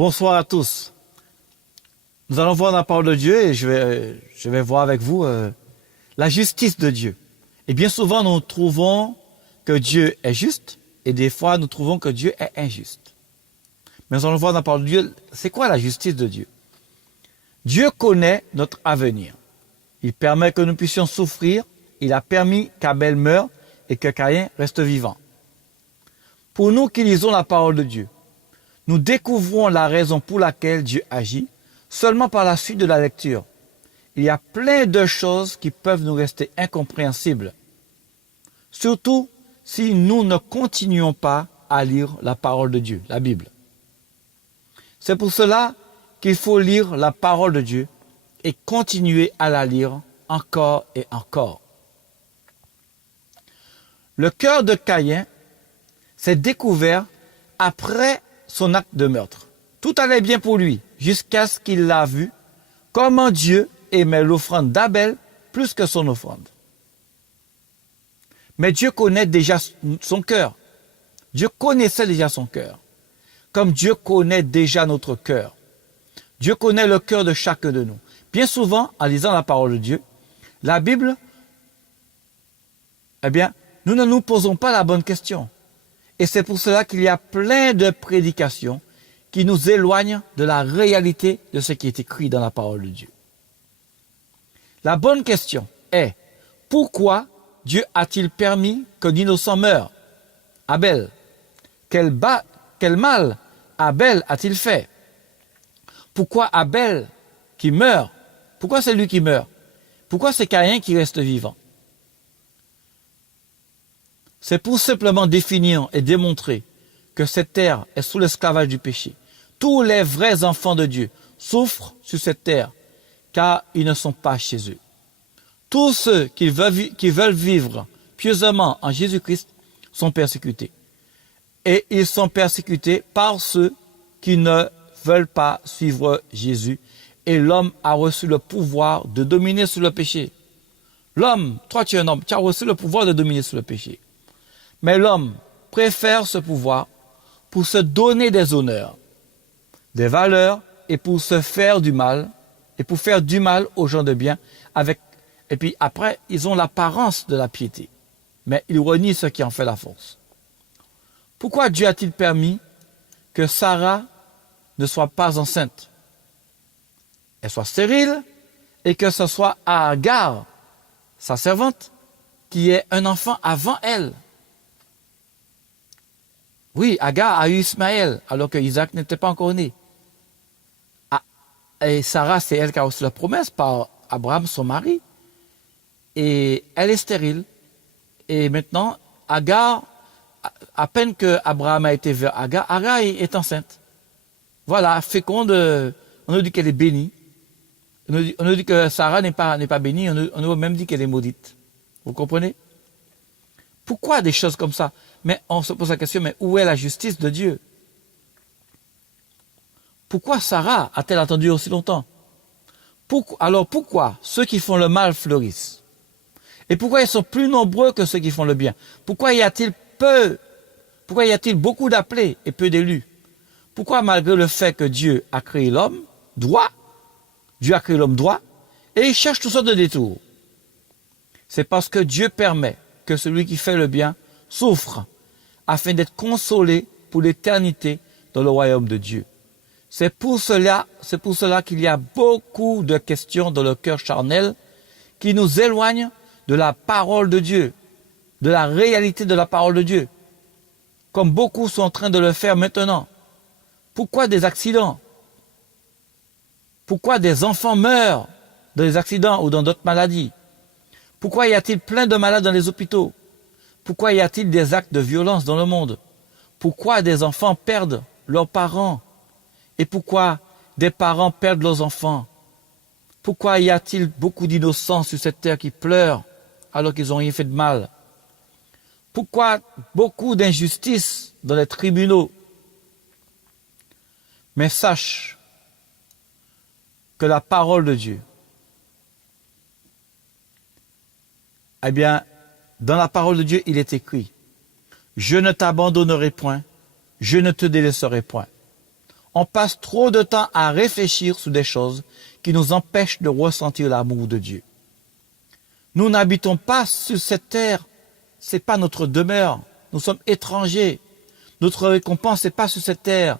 Bonsoir à tous. Nous allons voir dans la parole de Dieu et je vais voir avec vous la justice de Dieu. Et bien souvent, nous trouvons que Dieu est juste et des fois, nous trouvons que Dieu est injuste. Mais nous allons voir dans la parole de Dieu, c'est quoi la justice de Dieu? Dieu connaît notre avenir. Il permet que nous puissions souffrir. Il a permis qu'Abel meure et que Caïn reste vivant. Pour nous qui lisons la parole de Dieu, nous découvrons la raison pour laquelle Dieu agit seulement par la suite de la lecture. Il y a plein de choses qui peuvent nous rester incompréhensibles, surtout si nous ne continuons pas à lire la parole de Dieu, la Bible. C'est pour cela qu'il faut lire la parole de Dieu et continuer à la lire encore et encore. Le cœur de Caïn s'est découvert après son acte de meurtre. Tout allait bien pour lui, jusqu'à ce qu'il l'a vu comment Dieu aimait l'offrande d'Abel plus que son offrande. Mais Dieu connaît déjà son cœur. Dieu connaissait déjà son cœur. Comme Dieu connaît déjà notre cœur. Dieu connaît le cœur de chacun de nous. Bien souvent, en lisant la parole de Dieu, la Bible, nous ne nous posons pas la bonne question. Et c'est pour cela qu'il y a plein de prédications qui nous éloignent de la réalité de ce qui est écrit dans la parole de Dieu. La bonne question est, pourquoi Dieu a-t-il permis qu'un innocent meure? Abel. Quel mal Abel a-t-il fait? Pourquoi Abel qui meurt? Pourquoi c'est lui qui meurt? Pourquoi c'est Caïn qui reste vivant? C'est pour simplement définir et démontrer que cette terre est sous l'esclavage du péché. Tous les vrais enfants de Dieu souffrent sur cette terre, car ils ne sont pas chez eux. Tous ceux qui veulent vivre pieusement en Jésus-Christ sont persécutés. Et ils sont persécutés par ceux qui ne veulent pas suivre Jésus. Et l'homme a reçu le pouvoir de dominer sur le péché. L'homme, toi tu es un homme, tu as reçu le pouvoir de dominer sur le péché. Mais l'homme préfère ce pouvoir pour se donner des honneurs, des valeurs et pour se faire du mal, et pour faire du mal aux gens de bien. Et puis après, ils ont l'apparence de la piété, mais ils renient ce qui en fait la force. Pourquoi Dieu a-t-il permis que Sarah ne soit pas enceinte? Elle soit stérile et que ce soit Agar, sa servante, qui ait un enfant avant elle. Oui, Agar a eu Ismaël, alors que Isaac n'était pas encore né. Et Sarah, c'est elle qui a reçu la promesse par Abraham, son mari. Et elle est stérile. Et maintenant, Agar, à peine que Abraham a été vers Agar, Agar est enceinte. Voilà, féconde, on nous dit qu'elle est bénie. On nous dit que Sarah n'est pas bénie, on nous même dit qu'elle est maudite. Vous comprenez? Pourquoi des choses comme ça? Mais on se pose la question, mais où est la justice de Dieu? Pourquoi Sarah a-t-elle attendu aussi longtemps? Alors pourquoi ceux qui font le mal fleurissent? Et pourquoi ils sont plus nombreux que ceux qui font le bien? Pourquoi y a-t-il beaucoup d'appelés et peu d'élus? Pourquoi malgré le fait que Dieu a créé l'homme droit, Dieu a créé l'homme droit, et il cherche toutes sortes de détours? C'est parce que Dieu permet que celui qui fait le bien souffre, afin d'être consolé pour l'éternité dans le royaume de Dieu. C'est pour cela qu'il y a beaucoup de questions dans le cœur charnel qui nous éloignent de la parole de Dieu, de la réalité de la parole de Dieu, comme beaucoup sont en train de le faire maintenant. Pourquoi des accidents? Pourquoi des enfants meurent dans des accidents ou dans d'autres maladies? Pourquoi y a-t-il plein de malades dans les hôpitaux? Pourquoi y a-t-il des actes de violence dans le monde? Pourquoi des enfants perdent leurs parents? Et pourquoi des parents perdent leurs enfants? Pourquoi y a-t-il beaucoup d'innocents sur cette terre qui pleurent alors qu'ils n'ont rien fait de mal? Pourquoi beaucoup d'injustices dans les tribunaux? Mais sache que la parole de Dieu, dans la parole de Dieu, il est écrit, « Je ne t'abandonnerai point, je ne te délaisserai point. » On passe trop de temps à réfléchir sur des choses qui nous empêchent de ressentir l'amour de Dieu. Nous n'habitons pas sur cette terre, c'est pas notre demeure. Nous sommes étrangers. Notre récompense n'est pas sur cette terre.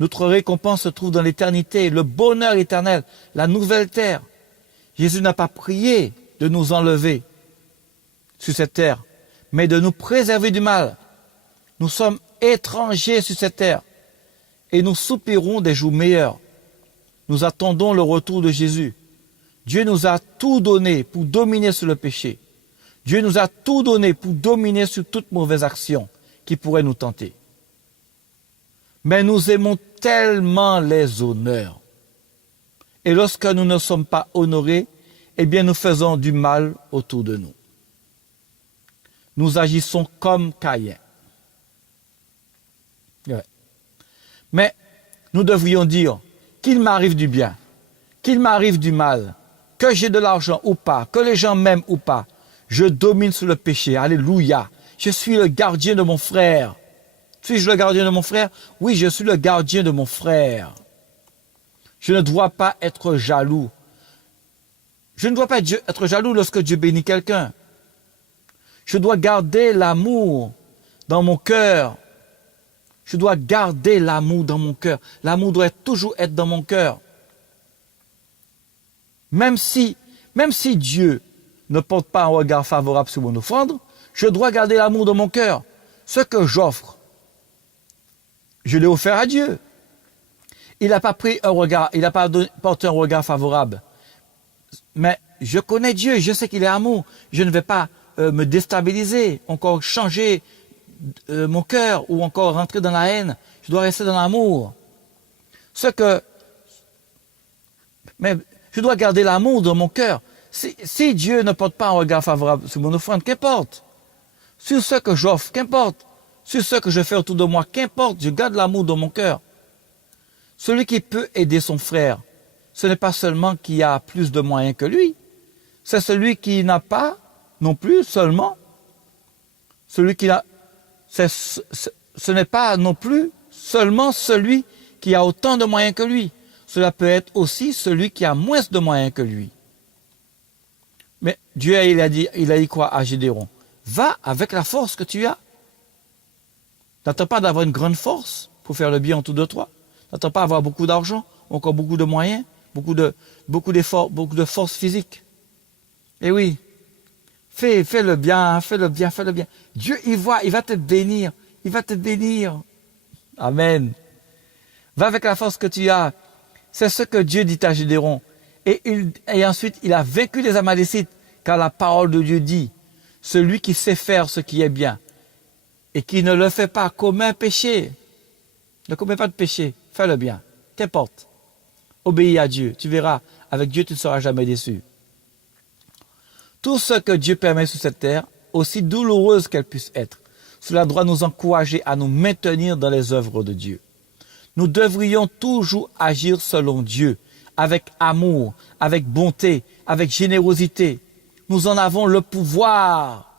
Notre récompense se trouve dans l'éternité, le bonheur éternel, la nouvelle terre. Jésus n'a pas prié de nous enlever sur cette terre, mais de nous préserver du mal. Nous sommes étrangers sur cette terre et nous soupirons des jours meilleurs. Nous attendons le retour de Jésus. Dieu nous a tout donné pour dominer sur le péché. Dieu nous a tout donné pour dominer sur toute mauvaise action qui pourrait nous tenter. Mais nous aimons tellement les honneurs. Et lorsque nous ne sommes pas honorés, eh bien nous faisons du mal autour de nous. Nous agissons comme Caïn. Ouais. Mais nous devrions dire qu'il m'arrive du bien, qu'il m'arrive du mal, que j'ai de l'argent ou pas, que les gens m'aiment ou pas, je domine sur le péché. Alléluia. Je suis le gardien de mon frère. Suis-je le gardien de mon frère? Oui, je suis le gardien de mon frère. Je ne dois pas être jaloux. Je ne dois pas être jaloux lorsque Dieu bénit quelqu'un. Je dois garder l'amour dans mon cœur. Je dois garder l'amour dans mon cœur. L'amour doit toujours être dans mon cœur. Même si Dieu ne porte pas un regard favorable sur mon offrande, je dois garder l'amour dans mon cœur. Ce que j'offre, je l'ai offert à Dieu. Il n'a pas pris un regard, il n'a pas porté un regard favorable. Mais je connais Dieu, je sais qu'il est amour. Je ne vais pas me déstabiliser, encore changer mon cœur ou encore rentrer dans la haine. Je dois rester dans l'amour. Mais je dois garder l'amour dans mon cœur. Si Dieu ne porte pas un regard favorable sur mon offrande, qu'importe. Sur ce que j'offre, qu'importe. Sur ce que je fais autour de moi, qu'importe. Je garde l'amour dans mon cœur. Celui qui peut aider son frère, ce n'est pas seulement qui a plus de moyens que lui. C'est celui qui n'a pas non plus seulement. Ce n'est pas non plus seulement celui qui a autant de moyens que lui. Cela peut être aussi celui qui a moins de moyens que lui. Mais Dieu, il a dit quoi à Gédéon? Va avec la force que tu as. N'attends pas d'avoir une grande force pour faire le bien autour de toi. N'attends pas d'avoir beaucoup d'argent, encore beaucoup de moyens, beaucoup d'efforts, beaucoup de force physique. Et oui, fais le bien, fais le bien, fais le bien. Dieu, il va te bénir, il va te bénir. Amen. Va avec la force que tu as. C'est ce que Dieu dit à Gédéon. Et ensuite, il a vaincu les Amalécites, car la parole de Dieu dit, celui qui sait faire ce qui est bien, et qui ne le fait pas commet un péché. Ne commets pas de péché, fais le bien, qu'importe. Obéis à Dieu, tu verras, avec Dieu tu ne seras jamais déçu. Tout ce que Dieu permet sur cette terre, aussi douloureuse qu'elle puisse être, cela doit nous encourager à nous maintenir dans les œuvres de Dieu. Nous devrions toujours agir selon Dieu, avec amour, avec bonté, avec générosité. Nous en avons le pouvoir.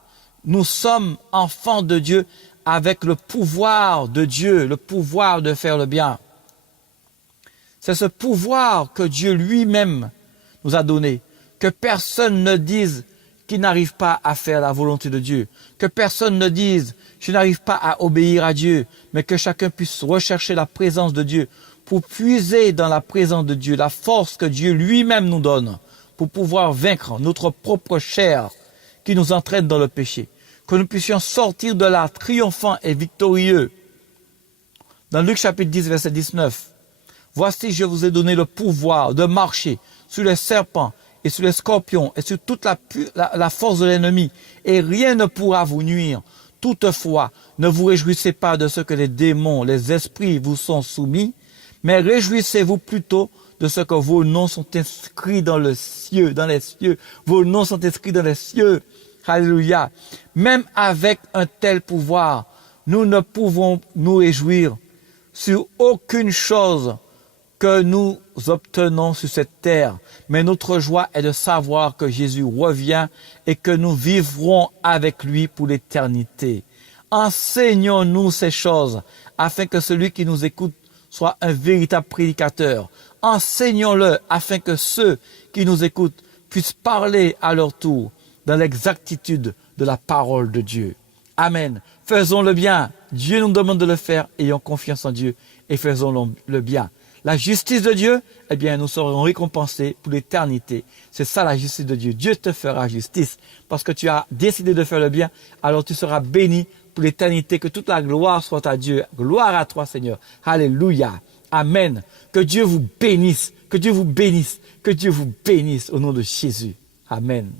Nous sommes enfants de Dieu avec le pouvoir de Dieu, le pouvoir de faire le bien. C'est ce pouvoir que Dieu lui-même nous a donné. Que personne ne dise qu'il n'arrive pas à faire la volonté de Dieu. Que personne ne dise je n'arrive pas à obéir à Dieu, mais que chacun puisse rechercher la présence de Dieu pour puiser dans la présence de Dieu la force que Dieu lui-même nous donne pour pouvoir vaincre notre propre chair qui nous entraîne dans le péché. Que nous puissions sortir de là triomphants et victorieux. Dans Luc chapitre 10, verset 19, « Voici, je vous ai donné le pouvoir de marcher sur les serpents et sur les scorpions et sur toute la force de l'ennemi, et rien ne pourra vous nuire. Toutefois, ne vous réjouissez pas de ce que les démons, les esprits vous sont soumis, mais réjouissez-vous plutôt de ce que vos noms sont inscrits dans les cieux. Vos noms sont inscrits dans les cieux. Alléluia. Même avec un tel pouvoir, nous ne pouvons nous réjouir sur aucune chose que nous obtenons sur cette terre. Mais notre joie est de savoir que Jésus revient et que nous vivrons avec lui pour l'éternité. Enseignons-nous ces choses afin que celui qui nous écoute soit un véritable prédicateur. Enseignons-le afin que ceux qui nous écoutent puissent parler à leur tour dans l'exactitude de la parole de Dieu. Amen. Faisons le bien. Dieu nous demande de le faire. Ayons confiance en Dieu et faisons le bien. La justice de Dieu, eh bien, nous serons récompensés pour l'éternité. C'est ça la justice de Dieu. Dieu te fera justice parce que tu as décidé de faire le bien. Alors tu seras béni pour l'éternité. Que toute la gloire soit à Dieu. Gloire à toi, Seigneur. Alléluia. Amen. Que Dieu vous bénisse. Que Dieu vous bénisse. Que Dieu vous bénisse au nom de Jésus. Amen.